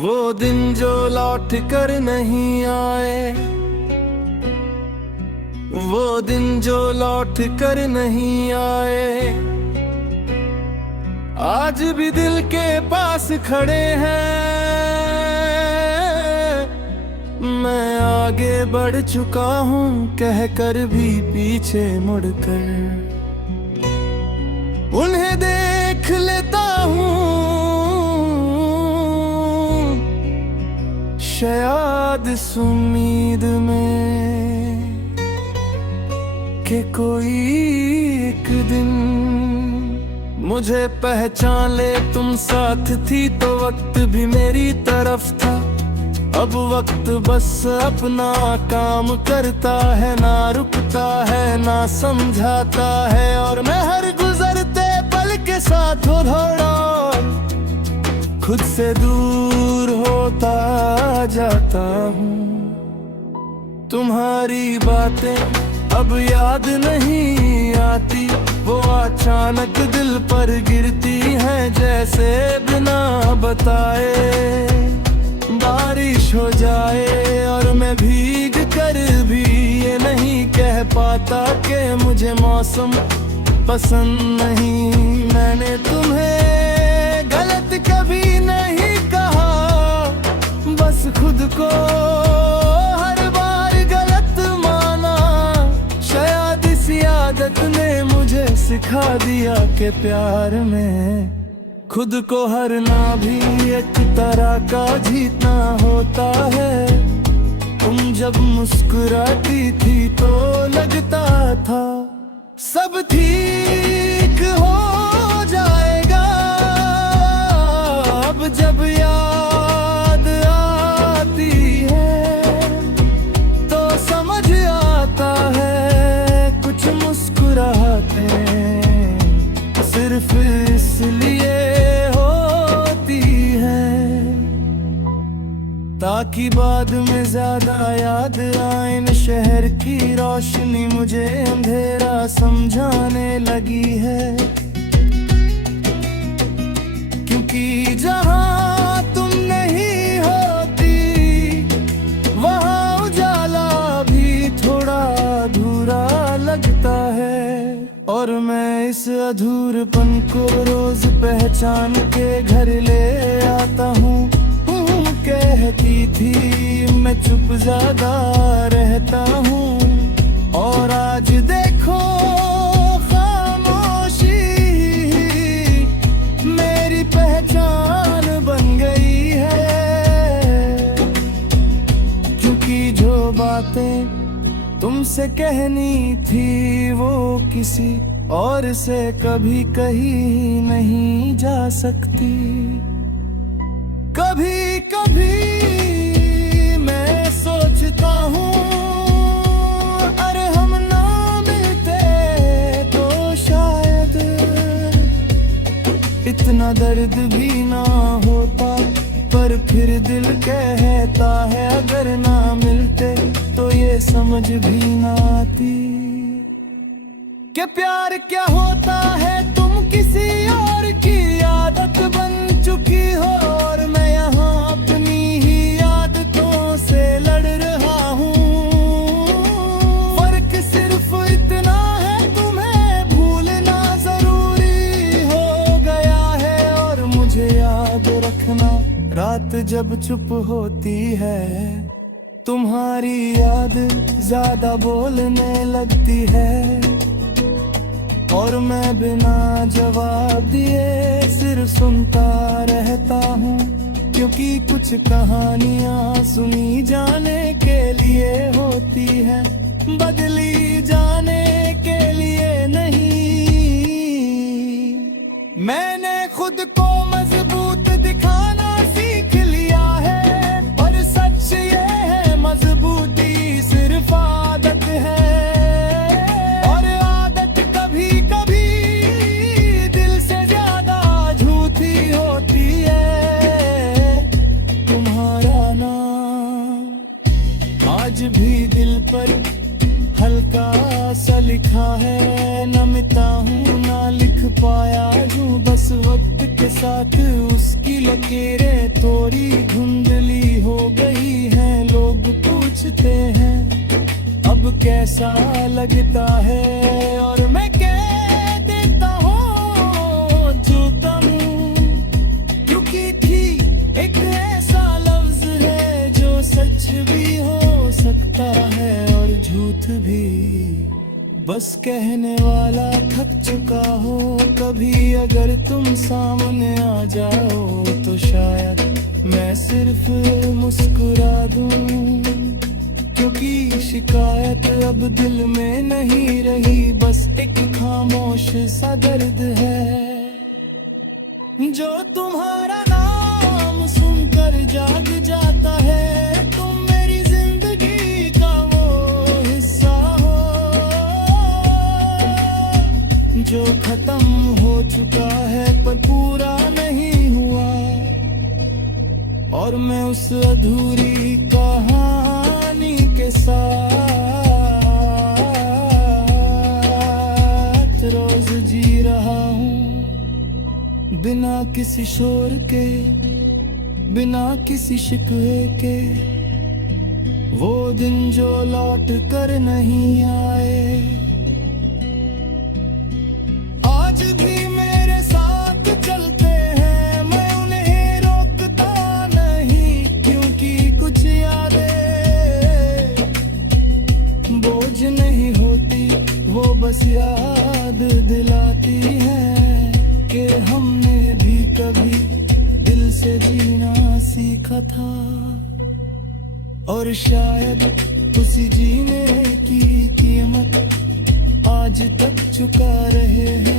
वो दिन जो लौट कर नहीं आए, वो दिन जो लौट कर नहीं आए, आज भी दिल के पास खड़े हैं। मैं आगे बढ़ चुका हूँ कह कर भी पीछे मुड़कर उन्हें देख लेता हूँ। शायद इस उम्मीद में कि कोई एक दिन मुझे पहचान ले तुम साथ थी तो वक्त भी मेरी तरफ था। अब वक्त बस अपना काम करता है, ना रुकता है ना समझाता है, और मैं हर गुजरते पल के साथ हो दौड़ा खुद से दूर होता जाता हूँ। तुम्हारी बातें अब याद नहीं आती, वो अचानक दिल पर गिरती हैं जैसे बिना बताए बारिश हो जाए, और मैं भीग कर भी ये नहीं कह पाता कि मुझे मौसम पसंद नहीं। मैंने तुम्हें गलत कभी नहीं कहा, बस खुद को हर बार गलत माना। शायद इस आदत ने मुझे सिखा दिया कि प्यार में खुद को हारना भी एक तरह का जीतना होता है। तुम जब मुस्कुराती थी तो लगता था सब ठीक हो जाएगा। अब जब याद आती है तो समझ आता है कुछ मुस्कुराते सिर्फ इसलिए ताकि बाद में ज्यादा याद आए न। शहर की रोशनी मुझे अंधेरा समझाने लगी है, क्योंकि जहां तुम नहीं होती वहां उजाला भी थोड़ा अधूरा लगता है। और मैं इस अधूरपन को रोज पहचान के घर ले आता हूँ। कहती थी मैं चुप ज्यादा रहता हूँ, और आज देखो खामोशी मेरी पहचान बन गई है। क्योंकि जो बातें तुमसे कहनी थी वो किसी और से कभी कही नहीं जा सकती। कभी कभी मैं सोचता हूँ अरे हम ना मिलते तो शायद इतना दर्द भी ना होता। पर फिर दिल कहता है अगर ना मिलते तो ये समझ भी ना आती कि प्यार क्या होता है। तुम किसी और की आदत बन चुकी हो और मैं यहाँ अपनी ही आदतों से लड़ रहा हूँ। फर्क सिर्फ इतना है तुम्हें भूलना जरूरी हो गया है, और मुझे याद रखना रात जब चुप होती है तुम्हारी याद ज्यादा बोलने लगती है। और मैं बिना जवाब दिए सिर्फ सुनता रहता हूँ, क्योंकि कुछ कहानियाँ सुनी जाने के लिए होती है, बदली जाने के लिए नहीं। मैंने खुद को मजबूत दिखाना सीख लिया है, और सच ये है मजबूती सिर्फ आदत है। आज भी दिल पर हल्का सा लिखा है, न मिटा हूँ ना लिख पाया हूँ, बस वक्त के साथ उसकी लकीरें थोड़ी धुंधली हो गई हैं। लोग पूछते हैं अब कैसा लगता है, और मैं कह देता हूँ जो तुम क्योंकि थी एक ऐसा लफ्ज है जो सच भी हो सकता है और झूठ भी। बस कहने वाला थक चुका हो कभी, अगर तुम सामने आ जाओ तो शायद मैं सिर्फ मुस्कुरा दूं, क्योंकि शिकायत अब दिल में नहीं रही, बस एक खामोश सा दर्द है जो तुम्हारा नाम सुनकर जाग जाता है। तुम मेरी जिंदगी का वो हिस्सा हो जो खत्म हो चुका है पर पूरा नहीं हुआ, और मैं उस अधूरी कहानी के साथ रोज जी रहा हूँ, बिना किसी शोर के, बिना किसी शिकवे के। वो दिन जो लौट कर नहीं आए, आज भी मेरे साथ चलते हैं, मैं उन्हें रोकता नहीं, क्योंकि कुछ यादें बोझ नहीं होती, वो बस याद दिलाती हैं कि हमने भी कभी दिल से जीना सीखा था, और शायद उसी जीने की कीमत आज तक चुका रहे हैं।